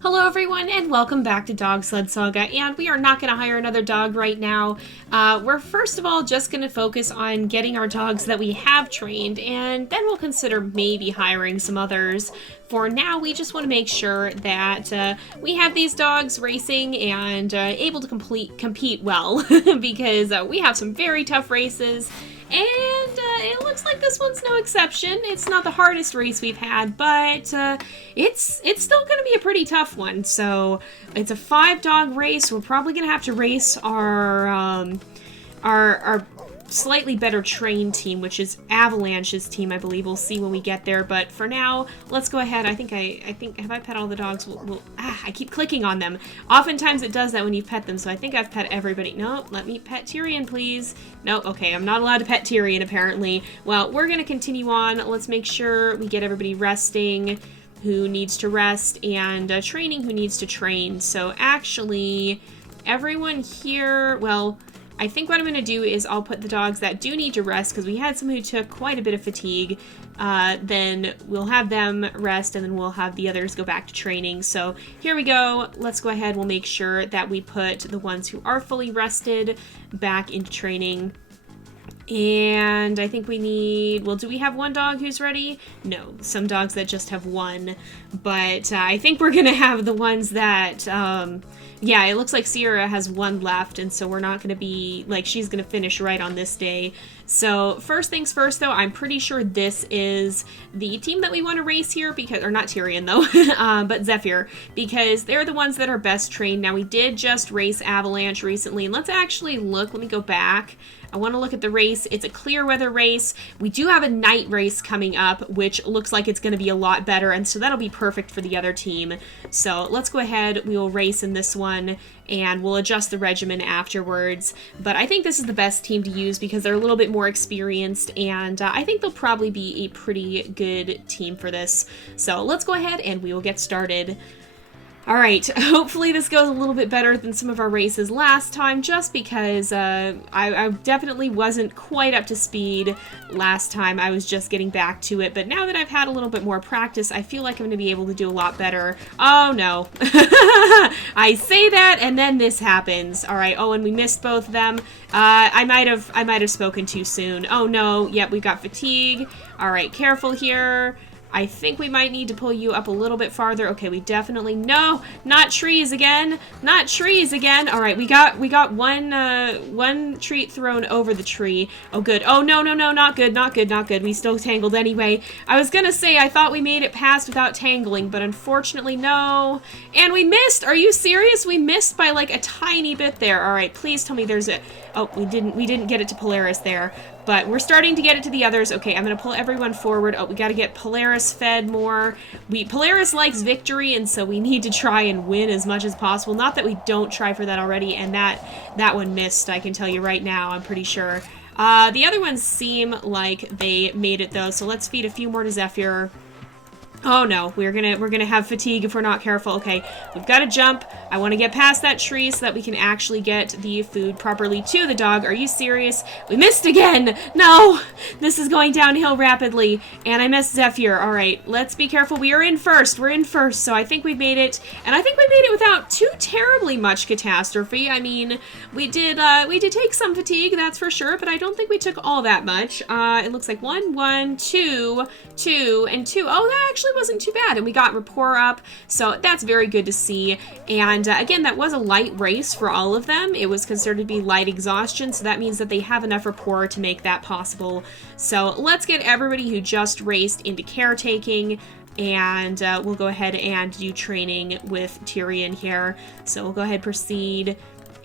Hello everyone and welcome back to Dog Sled Saga, and we are not going to hire another dog right now. We're first of all just going to focus on getting our dogs that we have trained, and then we'll consider maybe hiring some others. For now, we just want to make sure that we have these dogs racing and able to compete well, because we have some very tough races. And it looks like this one's no exception. It's not the hardest race we've had, but it's still going to be a pretty tough one. So it's a 5-dog race. We're probably going to have to race our slightly better trained team, which is Avalanche's team, I believe. We'll see when we get there. But for now, let's go ahead. I think have I pet all the dogs? I keep clicking on them. Oftentimes it does that when you pet them, so I think I've pet everybody. No, let me pet Tyrion, please. No, okay, I'm not allowed to pet Tyrion, apparently. Well, we're going to continue on. Let's make sure we get everybody resting who needs to rest, and training who needs to train. So actually, everyone here, well, I think what I'm going to do is I'll put the dogs that do need to rest, because we had some who took quite a bit of fatigue. Then we'll have them rest, and then we'll have the others go back to training. So here we go. Let's go ahead. We'll make sure that we put the ones who are fully rested back into training. And I think we need, well, do we have one dog who's ready? No, some dogs that just have one. But I think we're going to have the ones that, yeah, it looks like Sierra has one left, and so we're not going to be, like, she's going to finish right on this day. So first things first, though, I'm pretty sure this is the team that we want to race here, because, or not Tyrion, though, but Zephyr, because they're the ones that are best trained. Now, we did just race Avalanche recently, and let's actually look, let me go back. I want to look at the race. It's a clear weather race. We do have a night race coming up, which looks like it's going to be a lot better, and so that'll be perfect for the other team. So let's go ahead. We will race in this one, and we'll adjust the regimen afterwards. But I think this is the best team to use because they're a little bit more experienced, and I think they'll probably be a pretty good team for this. So let's go ahead and we will get started. Alright, hopefully this goes a little bit better than some of our races last time, just because I definitely wasn't quite up to speed last time. I was just getting back to it, but now that I've had a little bit more practice, I feel like I'm going to be able to do a lot better. Oh no. I say that, and then this happens. Alright, oh, and we missed both of them. I might have spoken too soon. Oh no, yep, we've got fatigue. Alright, careful here. I think we might need to pull you up a little bit farther. Okay, we definitely, no, not trees again, not trees again. All right, we got one treat thrown over the tree. Oh, good. Oh, no, not good, not good, not good. We still tangled anyway. I was gonna say, I thought we made it past without tangling, but unfortunately, no. And we missed. Are you serious? We missed by like a tiny bit there. All right, please tell me there's a, oh, we didn't get it to Polaris there. But we're starting to get it to the others. Okay, I'm going to pull everyone forward. Oh, we got to get Polaris fed more. Polaris likes victory, and so we need to try and win as much as possible. Not that we don't try for that already, and that one missed, I can tell you right now, I'm pretty sure. The other ones seem like they made it, though, so let's feed a few more to Zephyr. Oh no, we're gonna have fatigue if we're not careful. Okay, we've got to jump. I want to get past that tree so that we can actually get the food properly to the dog. Are you serious? We missed again! No! This is going downhill rapidly, and I missed Zephyr. Alright, let's be careful. We are in first. We're in first, so I think we made it. And I think we made it without too terribly much catastrophe. I mean, we did take some fatigue, that's for sure, but I don't think we took all that much. It looks like 1, 2, 2, and 2. Oh, that actually wasn't too bad, and we got rapport up, so that's very good to see. And again, that was a light race for all of them. It was considered to be light exhaustion, so that means that they have enough rapport to make that possible. So let's get everybody who just raced into caretaking, and we'll go ahead and do training with Tyrion here. So we'll go ahead and proceed.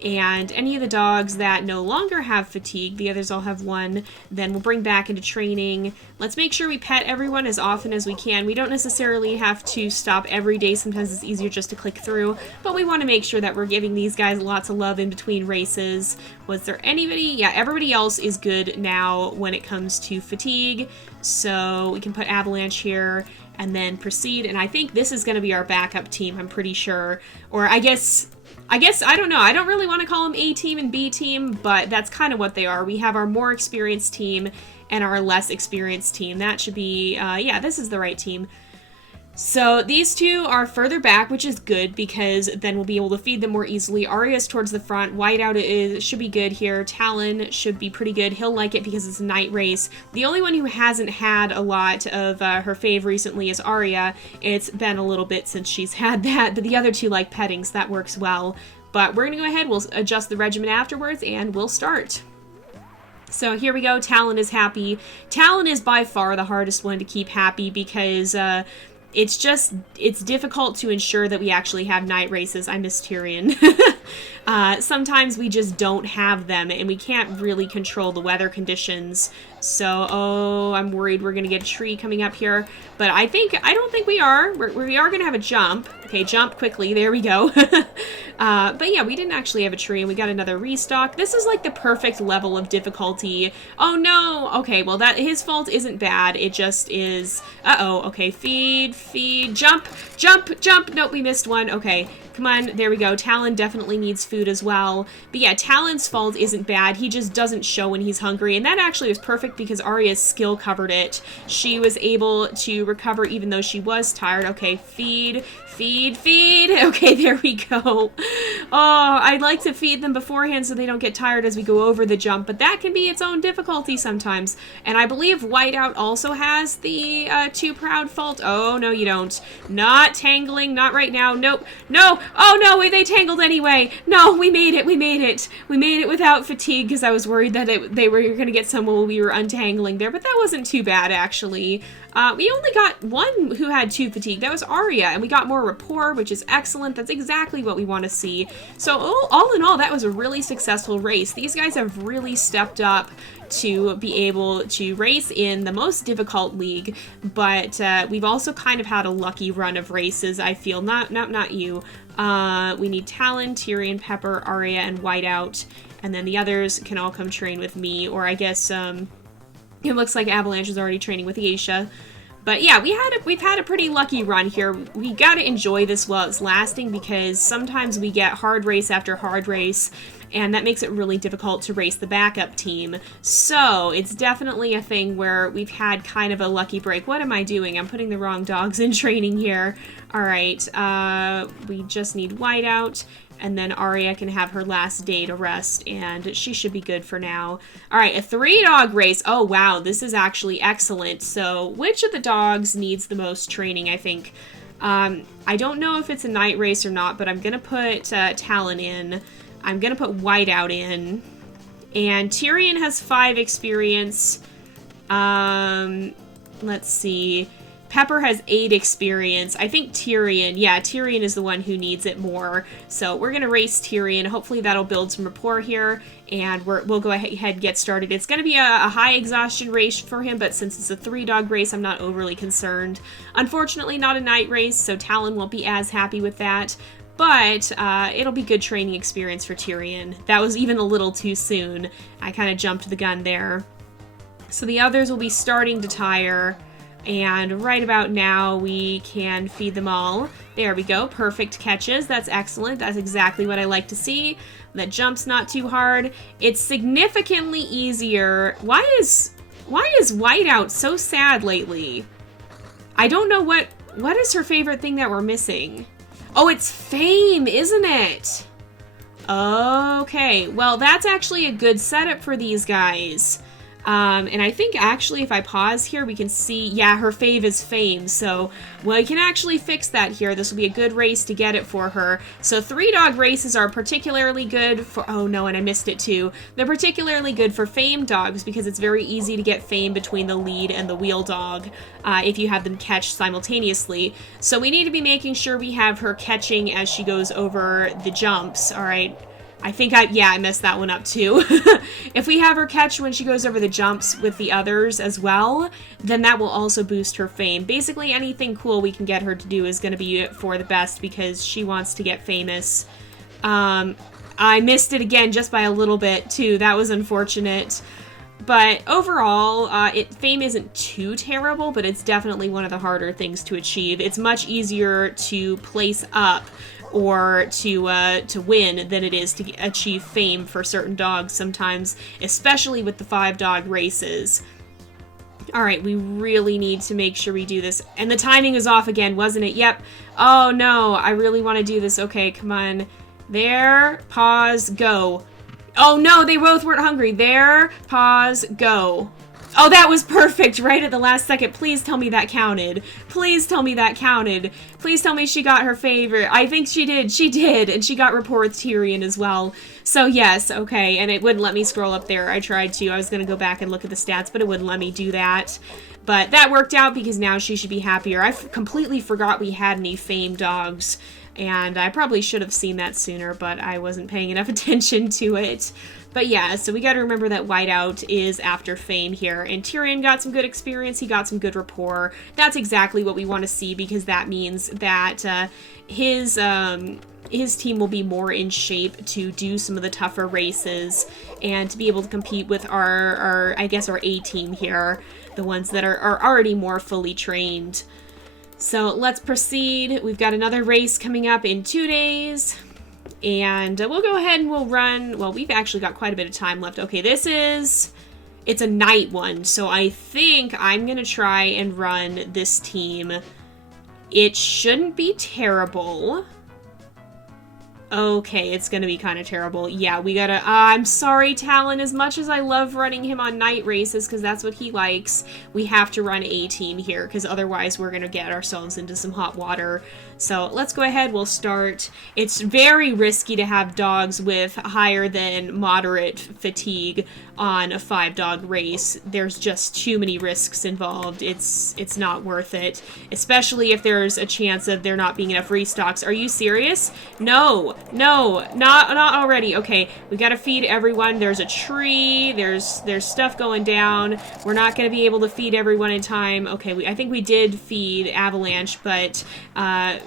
And any of the dogs that no longer have fatigue, the others all have one, then we'll bring back into training. Let's make sure we pet everyone as often as we can. We don't necessarily have to stop every day. Sometimes it's easier just to click through, but we want to make sure that we're giving these guys lots of love in between races. Was there anybody? Yeah, everybody else is good now when it comes to fatigue. So we can put Avalanche here and then proceed. And I think this is going to be our backup team, I'm pretty sure. Or I guess, I don't know. I don't really want to call them A team and B team, but that's kind of what they are. We have our more experienced team and our less experienced team. That should be, yeah, this is the right team. So these two are further back, which is good because then we'll be able to feed them more easily. Arya's towards the front. Whiteout should be good here. Talon should be pretty good. He'll like it because it's a night race. The only one who hasn't had a lot of her fave recently is Arya. It's been a little bit since she's had that, but the other two like petting, so that works well. But we're going to go ahead. We'll adjust the regimen afterwards, and we'll start. So here we go. Talon is happy. Talon is by far the hardest one to keep happy because it's difficult to ensure that we actually have night races. I miss Tyrion. Sometimes we just don't have them, and we can't really control the weather conditions. So, oh, I'm worried we're going to get a tree coming up here. But I don't think we are. We are going to have a jump. Okay, jump quickly. There we go. But yeah, we didn't actually have a tree, and we got another restock. This is like the perfect level of difficulty. Oh no! Okay, well his fault isn't bad. It just is. Uh-oh. Okay, feed, jump, jump, jump. Nope, we missed one. Okay. Come on, there we go. Talon definitely needs food as well. But yeah, Talon's fault isn't bad. He just doesn't show when he's hungry. And that actually was perfect because Arya's skill covered it. She was able to recover even though she was tired. Okay, feed. Okay, there we go. Oh, I'd like to feed them beforehand so they don't get tired as we go over the jump, but that can be its own difficulty sometimes. And I believe Whiteout also has the too proud fault. Oh, no, you don't. Not tangling, not right now. Nope. No. Oh, no, they tangled anyway. No, we made it. We made it without fatigue because I was worried that they were going to get someone while we were untangling there, but that wasn't too bad, actually. We only got one who had 2 fatigue. That was Arya, and we got more rapport, which is excellent. That's exactly what we want to see. So all in all, that was a really successful race. These guys have really stepped up to be able to race in the most difficult league, but we've also kind of had a lucky run of races, I feel. Not you. We need Talon, Tyrion, Pepper, Arya, and Whiteout, and then the others can all come train with me, or I guess, it looks like Avalanche is already training with Aisha. But yeah, we've had a pretty lucky run here. We gotta enjoy this while it's lasting because sometimes we get hard race after hard race, and that makes it really difficult to race the backup team. So it's definitely a thing where we've had kind of a lucky break. What am I doing? I'm putting the wrong dogs in training here. All right, we just need Whiteout. And then Arya can have her last day to rest, and she should be good for now. All right, a 3-dog race. Oh, wow, this is actually excellent. So which of the dogs needs the most training, I think? I don't know if it's a night race or not, but I'm going to put Talon in. I'm going to put Whiteout in. And Tyrion has 5 experience. Let's see. Pepper has 8 experience. I think Tyrion is the one who needs it more. So we're going to race Tyrion. Hopefully that'll build some rapport here, and we'll go ahead and get started. It's going to be a high exhaustion race for him, but since it's a 3-dog race, I'm not overly concerned. Unfortunately, not a night race, so Talon won't be as happy with that. But it'll be good training experience for Tyrion. That was even a little too soon. I kind of jumped the gun there. So the others will be starting to tire. And right about now, we can feed them all. There we go. Perfect catches. That's excellent. That's exactly what I like to see. That jump's not too hard. It's significantly easier. Why is Whiteout so sad lately? I don't know what is her favorite thing that we're missing. Oh, it's fame, isn't it? Okay. Well, that's actually a good setup for these guys. And I think actually if I pause here, we can see, yeah, her fave is fame. So, well, we can actually fix that here. This will be a good race to get it for her. So 3-dog races are particularly good for, oh no, and I missed it too. They're particularly good for fame dogs because it's very easy to get fame between the lead and the wheel dog if you have them catch simultaneously. So we need to be making sure we have her catching as she goes over the jumps, all right? I think I messed that one up too. If we have her catch when she goes over the jumps with the others as well, then that will also boost her fame. Basically, anything cool we can get her to do is going to be for the best because she wants to get famous. I missed it again just by a little bit too. That was unfortunate. But overall, fame isn't too terrible, but it's definitely one of the harder things to achieve. It's much easier to place up or to win than it is to achieve fame for certain dogs sometimes, especially with the 5-dog races. All right, we really need to make sure we do this. And the timing was off again, wasn't it? Yep. Oh, no. I really want to do this. Okay, come on. There. Pause. Go. Oh, no. They both weren't hungry. There. Pause. Go. Oh, that was perfect right at the last second. Please tell me that counted. Please tell me that counted. Please tell me she got her favorite. I think she did. She did. And she got rapport with Tyrion as well. So yes, okay. And it wouldn't let me scroll up there. I tried to. I was going to go back and look at the stats, but it wouldn't let me do that. But that worked out because now she should be happier. I completely forgot we had any fame dogs. And I probably should have seen that sooner, but I wasn't paying enough attention to it. But yeah, so we got to remember that Whiteout is after Fame here, and Tyrion got some good experience, he got some good rapport. That's exactly what we want to see, because that means that his team will be more in shape to do some of the tougher races and to be able to compete with our I guess our A team here, the ones that are already more fully trained. So let's proceed. We've got another race coming up in 2 days. And we'll go ahead and we'll run. Well, we've actually got quite a bit of time left. Okay, it's a night one. So I think I'm going to try and run this team. It shouldn't be terrible. Okay, it's going to be kind of terrible. Yeah, we gotta... I'm sorry, Talon. As much as I love running him on night races, because that's what he likes, we have to run A team here, because otherwise we're going to get ourselves into some hot water. So let's go ahead. We'll start. It's very risky to have dogs with higher than moderate fatigue on a 5-dog race. There's just too many risks involved. It's not worth it, especially if there's a chance of there not being enough restocks. Are you serious? No, not already. Okay, we got to feed everyone. There's a tree. There's stuff going down. We're not going to be able to feed everyone in time. Okay, I think we did feed Avalanche, but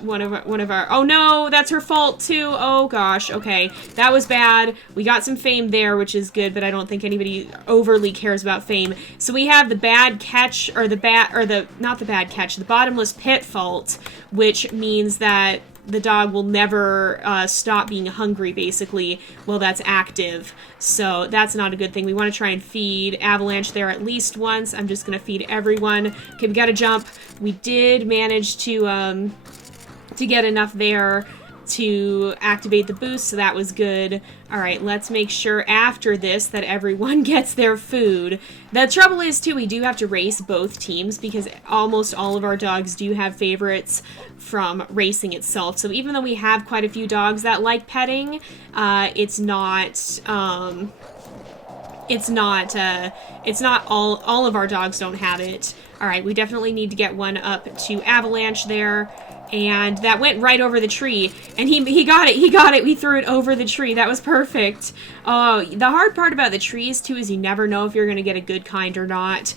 one of our oh no, that's her fault too. Oh gosh. Okay, that was bad. We got some fame there, which is good, but I don't think anybody overly cares about fame. So we have the bad catch, or the bottomless pit fault, which means that the dog will never stop being hungry, basically, while that's active. So that's not a good thing. We want to try and feed Avalanche there at least once. I'm just going to feed everyone. Okay, we got to jump. We did manage to get enough there to activate the boost, so that was good. All right, let's make sure after this that everyone gets their food. The trouble is, too, we do have to race both teams because almost all of our dogs do have favorites from racing itself. So even though we have quite a few dogs that like petting, it's not all of our dogs don't have it. All right, we definitely need to get one up to Avalanche there. And that went right over the tree. And he got it. We threw it over the tree. That was perfect. Oh, the hard part about the trees, too, is you never know if you're going to get a good kind or not.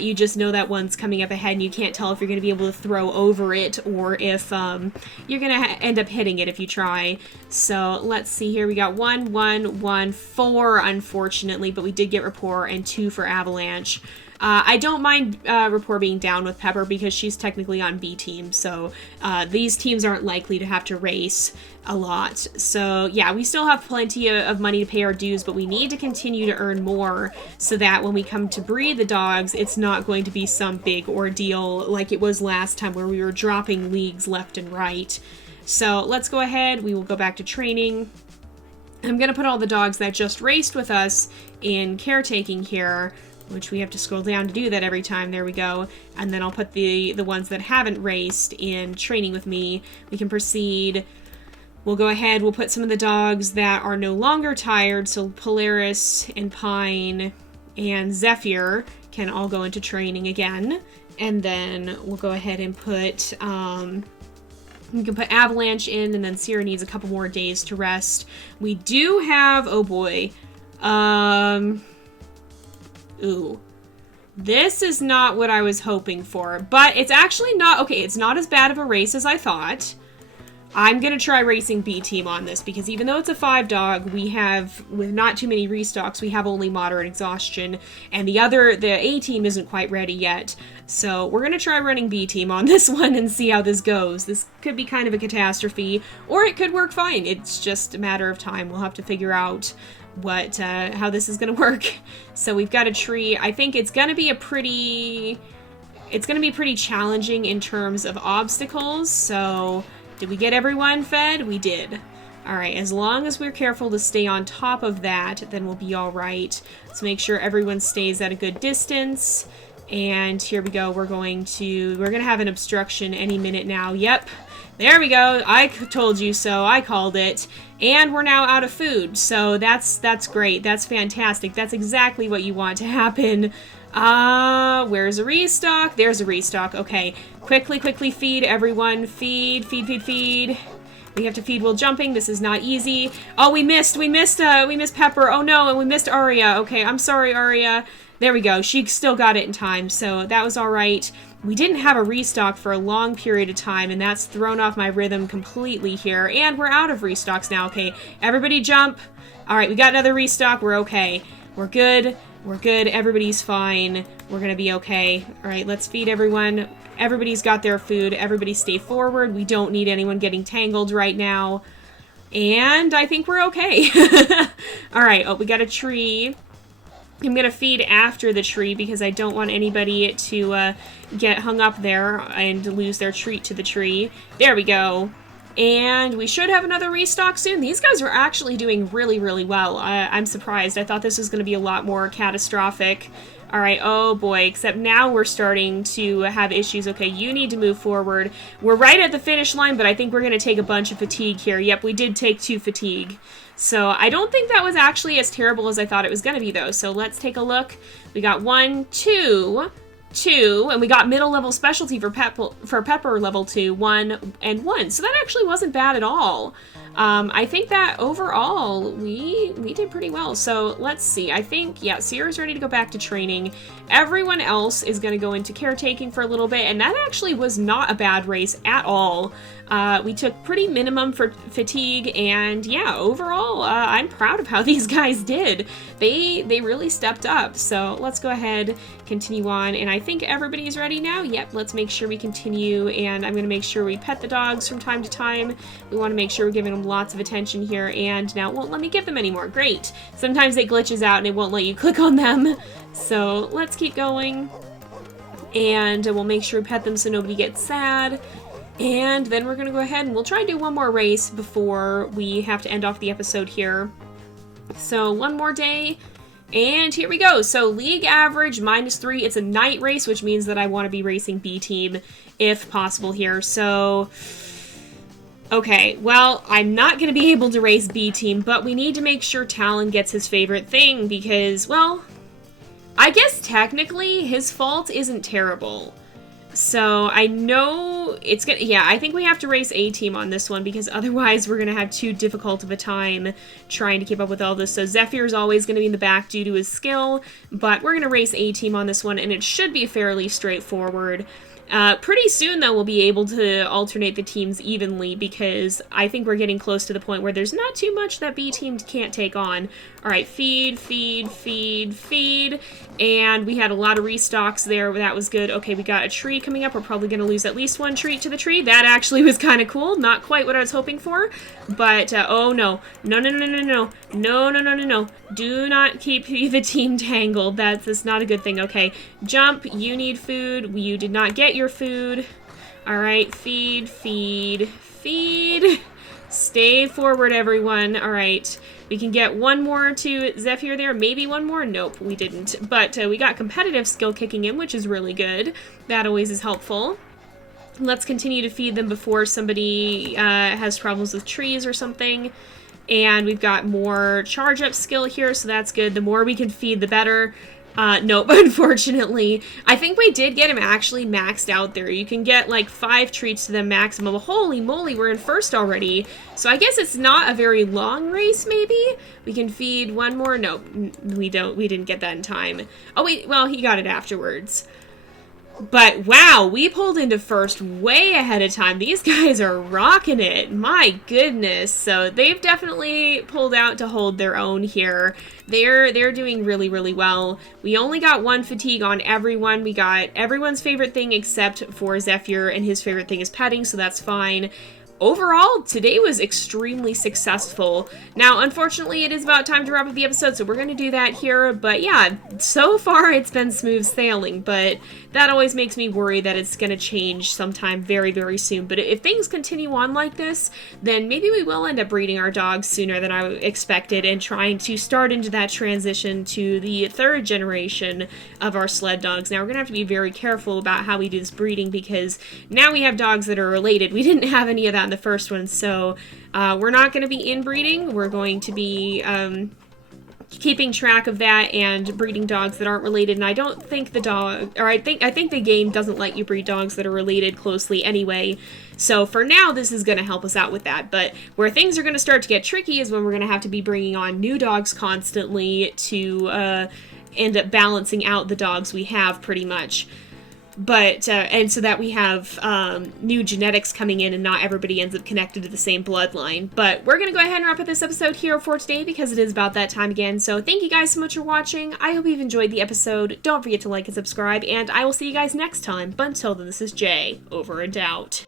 You just know that one's coming up ahead, and you can't tell if you're going to be able to throw over it or if you're going to end up hitting it if you try. So let's see here. We got 1, 1, 1, 4, unfortunately, but we did get rapport, and 2 for Avalanche. I don't mind Rapport being down with Pepper because she's technically on B team, so these teams aren't likely to have to race a lot. So yeah, we still have plenty of money to pay our dues, but we need to continue to earn more so that when we come to breed the dogs, it's not going to be some big ordeal like it was last time where we were dropping leagues left and right. So let's go ahead. We will go back to training. I'm going to put all the dogs that just raced with us in caretaking here, which we have to scroll down to do that every time. There we go. And then I'll put the ones that haven't raced in training with me. We can proceed. We'll go ahead. We'll put some of the dogs that are no longer tired. So Polaris and Pine and Zephyr can all go into training again. And then we'll go ahead and put... we can put Avalanche in, and then Sierra needs a couple more days to rest. We do have... Oh boy. Ooh. This is not what I was hoping for, but it's actually not, okay, it's not as bad of a race as I thought. I'm gonna try racing B team on this, because even though it's a 5-dog, we have, with not too many restocks, we have only moderate exhaustion, and the A team isn't quite ready yet. So we're gonna try running B team on this one and see how this goes. This could be kind of a catastrophe, or it could work fine. It's just a matter of time. We'll have to figure out how this is gonna work. So we've got a tree. I think it's gonna be pretty challenging in terms of obstacles. So did we get everyone fed? We did. All right, as long as we're careful to stay on top of that, then we'll be all right. Let's make sure everyone stays at a good distance. And here we go. We're gonna have an obstruction any minute now. Yep. There we go. I told you so. I called it. And we're now out of food. So that's great. That's fantastic. That's exactly what you want to happen. Where's a restock? There's a restock. Okay. Quickly feed everyone. Feed. We have to feed while jumping. This is not easy. Oh, we missed Pepper. Oh no, and we missed Aria. Okay, I'm sorry, Aria. There we go. She still got it in time, so that was all right. We didn't have a restock for a long period of time, and that's thrown off my rhythm completely here. And we're out of restocks now. Okay, everybody jump. All right, we got another restock. We're okay. We're good. Everybody's fine. We're gonna be okay. All right, let's feed everyone. Everybody's got their food. Everybody stay forward. We don't need anyone getting tangled right now. And I think we're okay. All right. Oh, we got a tree. I'm going to feed after the tree because I don't want anybody to get hung up there and lose their treat to the tree. There we go. And we should have another restock soon. These guys are actually doing really, really well. I'm surprised. I thought this was going to be a lot more catastrophic. All right, oh boy, except now we're starting to have issues. Okay, you need to move forward. We're right at the finish line, but I think we're going to take a bunch of fatigue here. Yep, we did take 2 fatigue. So I don't think that was actually as terrible as I thought it was going to be, though. So let's take a look. We got 1, 2, 2, and we got middle level specialty for Pepper level 2, 1, and 1. So that actually wasn't bad at all. I think that overall we did pretty well. So let's see. I think, yeah, Sierra's ready to go back to training. Everyone else is going to go into caretaking for a little bit, and that actually was not a bad race at all. We took pretty minimum for fatigue, and yeah, overall, I'm proud of how these guys did. They really stepped up. So let's go ahead, continue on, and I think everybody's ready now. Yep, let's make sure we continue, and I'm going to make sure we pet the dogs from time to time. We want to make sure we're giving them lots of attention here, and now it won't let me give them anymore. Great. Sometimes it glitches out and it won't let you click on them. So let's keep going, and we'll make sure we pet them so nobody gets sad. And then we're going to go ahead and we'll try and do one more race before we have to end off the episode here. So one more day, and here we go. So league average -3. It's a night race, which means that I want to be racing B team if possible here. So, okay, well, I'm not going to be able to race B team, but we need to make sure Talon gets his favorite thing because, well, I guess technically his fault isn't terrible. So I know it's gonna, yeah, I think we have to race A team on this one because otherwise we're gonna have too difficult of a time trying to keep up with all this. So Zephyr's always gonna be in the back due to his skill, but we're gonna race A team on this one, and it should be fairly straightforward. Pretty soon, though, we'll be able to alternate the teams evenly because I think we're getting close to the point where there's not too much that B team can't take on. All right, feed, and we had a lot of restocks there. That was good. Okay, we got a tree coming up. We're probably going to lose at least 1 treat to the tree. That actually was kind of cool. Not quite what I was hoping for, but oh no. No. Do not keep the team tangled. That's not a good thing. Okay, jump. You need food. You did not get your food. All right, feed. Stay forward, everyone. All right, we can get 1 more to Zephyr there. Maybe 1 more. Nope, we didn't. But we got competitive skill kicking in, which is really good. That always is helpful. Let's continue to feed them before somebody has problems with trees or something. And we've got more charge up skill here, so that's good. The more we can feed, the better. Nope, unfortunately. I think we did get him actually maxed out there. You can get like 5 treats to the maximum. Holy moly, we're in first already. So I guess it's not a very long race, maybe? We can feed 1 more. Nope, we didn't get that in time. Oh wait, well, he got it afterwards. But wow, we pulled into first way ahead of time. These guys are rocking it. My goodness. So they've definitely pulled out to hold their own here. They're doing really, really well. We only got 1 fatigue on everyone. We got everyone's favorite thing except for Zephyr, and his favorite thing is petting, so that's fine. overall, today was extremely successful. Now, unfortunately, it is about time to wrap up the episode, so we're going to do that here. But yeah, so far it's been smooth sailing, but that always makes me worry that it's going to change sometime very, very soon. But if things continue on like this, then maybe we will end up breeding our dogs sooner than I expected and trying to start into that transition to the third generation of our sled dogs. Now, we're going to have to be very careful about how we do this breeding because now we have dogs that are related. We didn't have any of that in the first one, so we're not going to be inbreeding. We're going to be keeping track of that and breeding dogs that aren't related. And I don't think I think the game doesn't let you breed dogs that are related closely anyway. So for now, this is going to help us out with that. But where things are going to start to get tricky is when we're going to have to be bringing on new dogs constantly to end up balancing out the dogs we have pretty much. But, and so that we have new genetics coming in and not everybody ends up connected to the same bloodline. But we're going to go ahead and wrap up this episode here for today because it is about that time again. So thank you guys so much for watching. I hope you've enjoyed the episode. Don't forget to like and subscribe, and I will see you guys next time. But until then, this is Jay, over and out.